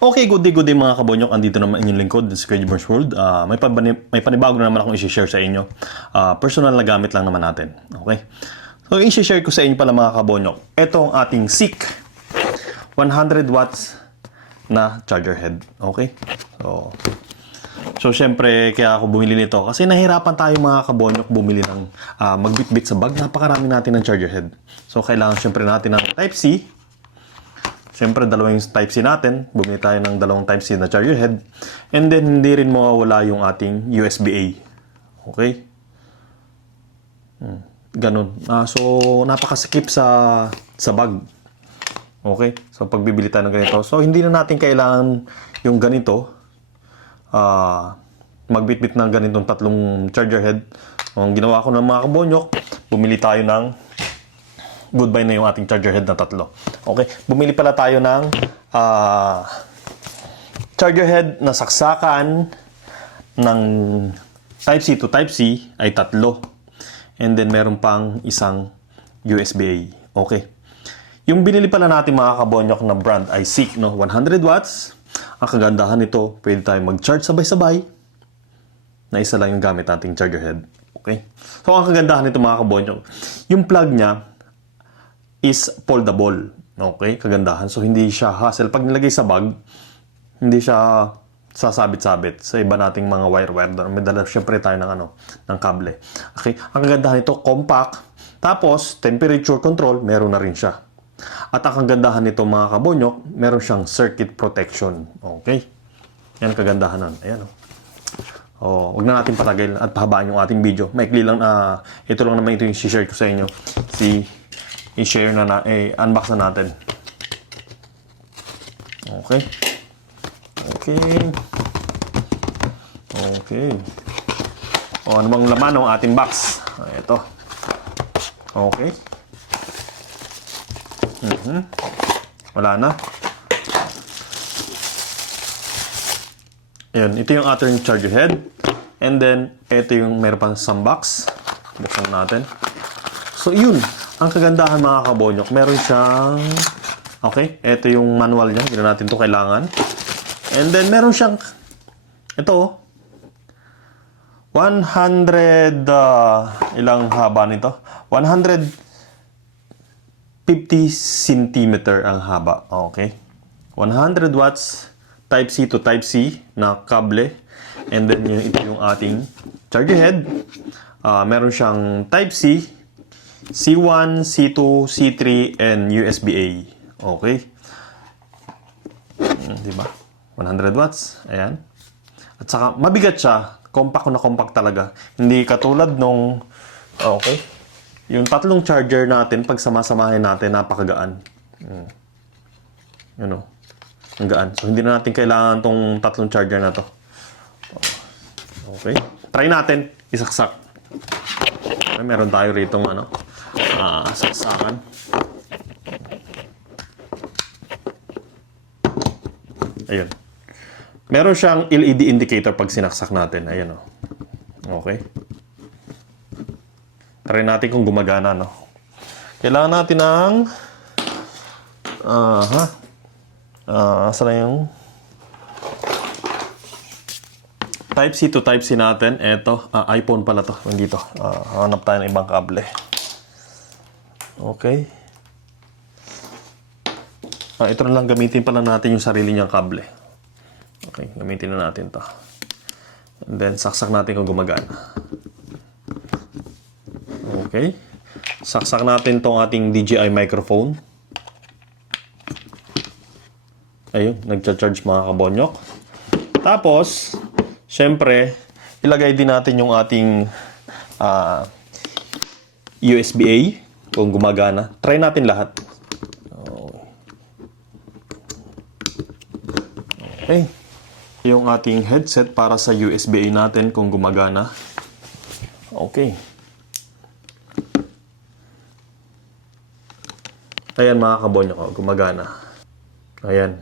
Okay, good day mga kabonyok. Andito naman inyong lingkod, si Kuya Jborn's World. May panibago na naman akong i-share sa inyo. Personal na gamit lang naman natin. Okay? So, i-share ko sa inyo pala mga kabonyok. Ito ang ating SICK 100 watts na charger head. Okay? So syempre, kaya ako bumili nito. Kasi nahirapan tayo mga kabonyok bumili ng magbitbit sa bag. Napakarami natin ng charger head. So, kailangan syempre natin ng Type-C. Siyempre, dalawang Type-C natin. Bumili tayo ng dalawang Type-C na charger head. And then, hindi rin mawawala yung ating USB-A. Okay? Ganun. So, napakasikip sa bag. Okay? So, pagbibili tayo ng ganito. So, hindi na natin kailangan yung ganito. Magbitbit ng ganitong tatlong charger head. So, ang ginawa ko ng mga kabonyok, bumili tayo ng goodbye na yung ating charger head na tatlo. Okay? Bumili pala tayo ng charger head na saksakan ng Type-C to Type-C ay tatlo. And then, meron pang isang USB-A. Okay? Yung binili pala natin mga kabonyok na brand ay SICK, no? 100 watts. Ang kagandahan nito, pwede tayo mag-charge sabay-sabay na isa lang yung gamit nating charger head. Okay? So, ang kagandahan nito mga kabonyok, yung plug niya is foldable. Okay? Kagandahan. So, hindi siya hassle. Pag nilagay sa bag, hindi siya sasabit-sabit sa iba nating mga wire-wire. May dala syempre tayo ng kable. Okay? Ang kagandahan nito, compact. Tapos, temperature control, meron na rin siya. At ang kagandahan nito mga kabonyok, meron siyang circuit protection. Okay? Yan kagandahan nun. Ayan o. Huwag na natin patagil at pahabaan yung ating video. Maikli lang ito lang naman ito yung share ko sa inyo. I-share na unbox na natin. Okay. Ano bang laman ng ating box? Ito. Okay. Wala na. Ayan, ito yung ating charger head. And then, ito yung meron pang box. Buksan natin. So, yun. Ang kagandahan mga kabonyok, meron siyang... Okay, ito yung manual niya. Hindi na natin ito kailangan. And then, meron siyang... Ito, 100... ilang haba nito? 150 cm ang haba. Okay. 100 watts Type-C to Type-C na kable. And then, ito yung ating charger head. Meron siyang Type-C, C1, C2, C3, and USB-A. Okay. Diba? 100 watts. Ayan. At saka, mabigat siya. Compact na compact talaga. Hindi katulad nung... Okay. Yung tatlong charger natin, pag sama-samahin natin, napakagaan. Yun o. Ang gaan. So, hindi na natin kailangan tong tatlong charger na to. Okay. Try natin. Isaksak. Okay, meron tayo rito saksakan. Ayun. Meron siyang LED indicator pag sinaksak natin. Ayan o. Okay. Try natin kung gumagana, no? Kailangan natin ng... Asa na yung... Type-C to Type-C natin. Eto. iPhone pala to. Nandito. Hanap tayo ng ibang kable. Okay. Ito na lang. Gamitin pala natin yung sarili niyang kable. Okay. Gamitin na natin to. And then, saksak natin kung gumagana. Okay. Saksak natin tong ating DJI microphone. Ayun. Nagcha-charge mga kabonyok. Tapos, syempre, ilagay din natin yung ating USB-A kung gumagana. Try natin lahat. Okay. Yung ating headset para sa USB-A natin kung gumagana. Okay. Ayan mga kabonyok, gumagana. Ayan.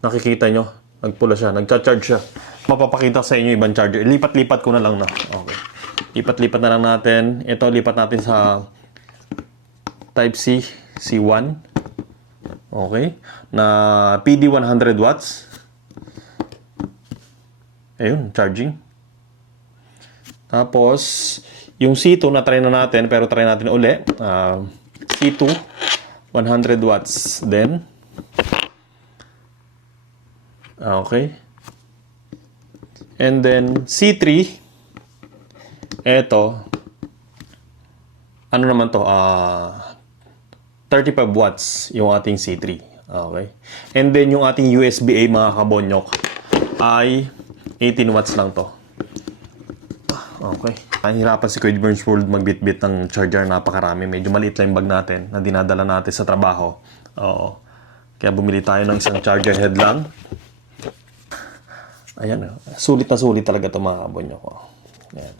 Nakikita nyo, nagpula siya, nagcha-charge siya. Mapapakita sa inyo ibang charger. Lipat-lipat ko na lang na. Okay. Lipat-lipat na lang natin. Ito, lipat natin sa Type-C, C1. Okay. Na PD 100 watts. Ayun, charging. Tapos, yung C2 na try na natin, pero try natin uli. C2, 100 watts din. Okay. And then, C3, eto, ano naman to, 35 watts yung ating C3. Okay. And then, yung ating USB-A, mga kabonyok, ay 18 watts lang to. Okay. Nahihirapan si Kuya Burns World magbitbit ng charger, napakarami. Medyo maliit lang yung bag natin na dinadala natin sa trabaho. Oo. Kaya bumili tayo ng isang charger head lang. Ayan. Sulit na sulit talaga ito, mga kabonyok ko. Ayan.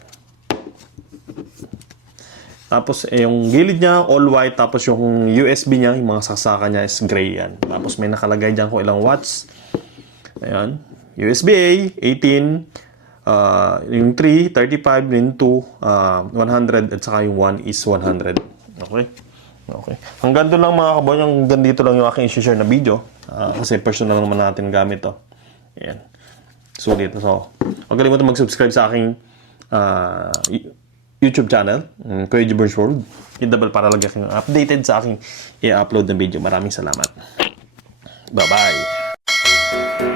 Tapos, yung gilid niya, all white. Tapos, yung USB niya, yung mga saksakan niya is gray yan. Tapos, may nakalagay dyan kung ilang watts. Ayan. USB-A, 18. Yung 3, 35. Yung 2, 100. At saka yung 1 is 100. Okay? Okay. Hanggang doon lang, mga kabon. Hanggang dito lang yung aking isi-share na video. Kasi personal naman natin gamit to. Ayan. Sulit. So, huwag kalimutan mag-subscribe sa aking YouTube channel, Kuya Burns World. Hit the bell para lagi kang updated sa aking i-upload na video. Maraming salamat. Bye-bye!